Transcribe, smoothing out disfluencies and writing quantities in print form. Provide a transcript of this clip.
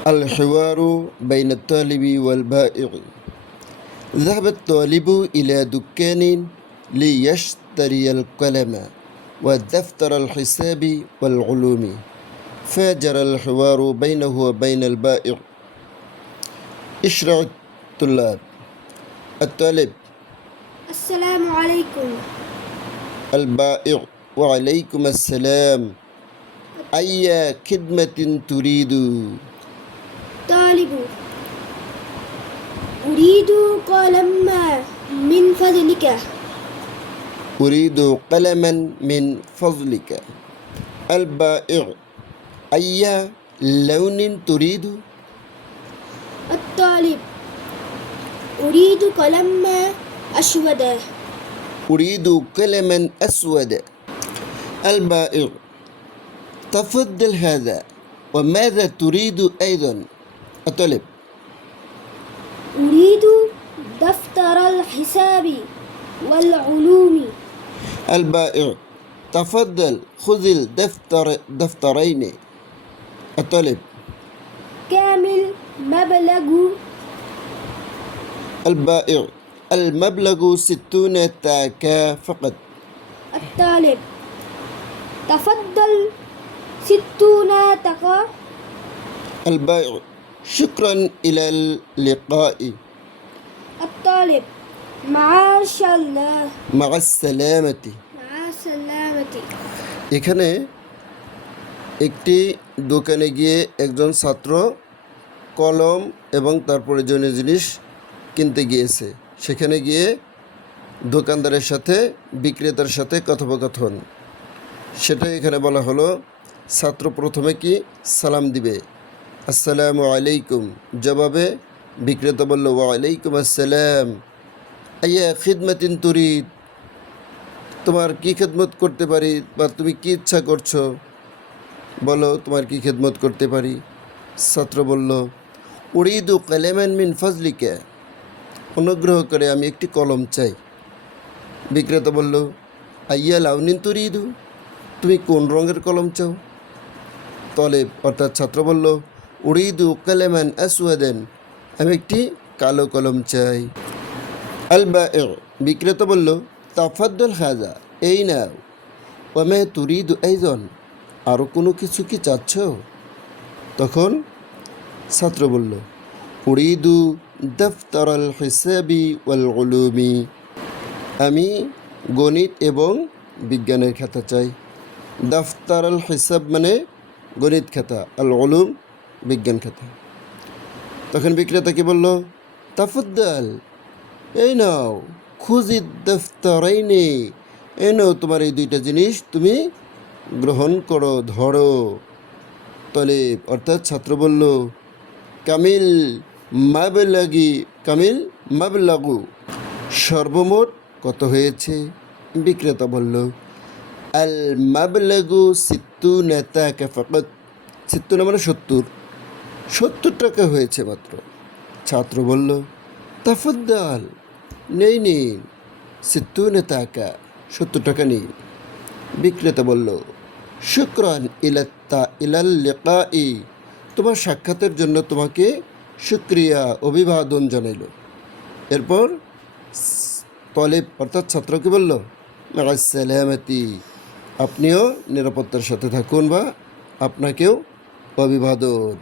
الحوار بين الطالب والبائع. ذهب الطالب إلى دكان ليشتري القلم ودفتر الحساب والعلوم، فجرى الحوار بينه وبين البائع. اشرع الطلاب. الطالب: السلام عليكم. البائع: وعليكم السلام. أي خدمة تريد؟ طالب: أريد قلما من فضلك. أريد قلما من فضلك. البائع: أي لون تريد؟ الطالب: أريد قلما أسودا. أريد قلما أسود. البائع: تفضل هذا، وماذا تريد أيضا؟ الطالب: أريد دفتر الحساب والعلوم. البائع: تفضل خذ دفترين. الطالب: كامل مبلغ. البائع: المبلغ 60 تاكا فقط. الطالب: تفضل 60 تقى. البائع: شكرا إلى اللقاء. الطالب: معاش الله. مع السلامة. مع السلامة. এখানে একটি দোকানে গিয়ে একজন ছাত্র কলম এবং তার প্রয়োজনীয় জিনিস কিনতে গিয়েছে। সেখানে গিয়ে দোকানদারের সাথে বিক্রেতার সাথে কথোপকথন, সেটা এখানে বলা হলো। ছাত্র প্রথমে কি সালাম দিবে, আসসালামু আলাইকুম। জবাবে বিক্রেতা বলল, ওয়ালাইকুম আসসালাম। আইয়া খিদমাতিন তুরিদ, তোমার কি খেদমত করতে পারি, বা তুমি কি ইচ্ছা করছো, বলো তোমার কি খেদমত করতে পারি। ছাত্র বলল, উরিদু কালামান মিন ফাজলিকা, অনুগ্রহ করে আমি একটি কলম চাই। বিক্রেতা বলল, আইয়া লাউনিন তুরিদু, তুমি কোন রঙের কলম চাও? তলেব অর্থাৎ ছাত্র বলল, উরিদু কালামান আসওয়াদান, আমি একটি কালো কলম চাই। আল বাঈ, বিক্রেতা বলল, তাফাদ্দল হাজা, এই নাও। ওয়ামা তুরিদু আইজন, আরও কোনো কিছু কি চাচ্ছ? তখন ছাত্র বলল, উরিদু দফতর আল হিসাবি ওয়াল উলুমি, আমি গণিত এবং বিজ্ঞানের খাতা চাই। দফতর আল হিসাব মানে গণিত খাতা, আল উলুম বিজ্ঞান খাতা। তখন বিক্রেতা কি বলল, তাফাদ্দাল, এই নাও, খুজি দফতরাইনি, এই নাও তোমার এই দুইটা জিনিস, তুমি গ্রহণ করো, ধরো। তলেব অর্থাৎ ছাত্র বলল, কামিল মাবলাগু, সর্বমোট কত হয়েছে? বিক্রেতা বলল, আল মাবলাগু 60 টাকা ফাকাত, 60 মানে 70 টাকা হয়েছে মাত্র। ছাত্র বলল, তাফাদ্দাল, নেই নিন, 60 টাকা, 70 টাকা নিন। বিক্রেতা বলল, শুকরান ইলাল লিকাই, তোমার সাক্ষাতের জন্য তোমাকে শুক্রিয়া, অভিবাদন জানাইল। এরপর তলেব অর্থাৎ ছাত্রকে বলল, মা'আস সালামাতি, আপনিও নিরাপত্তার সাথে থাকুন, বা আপনাকেও অভিবাদন।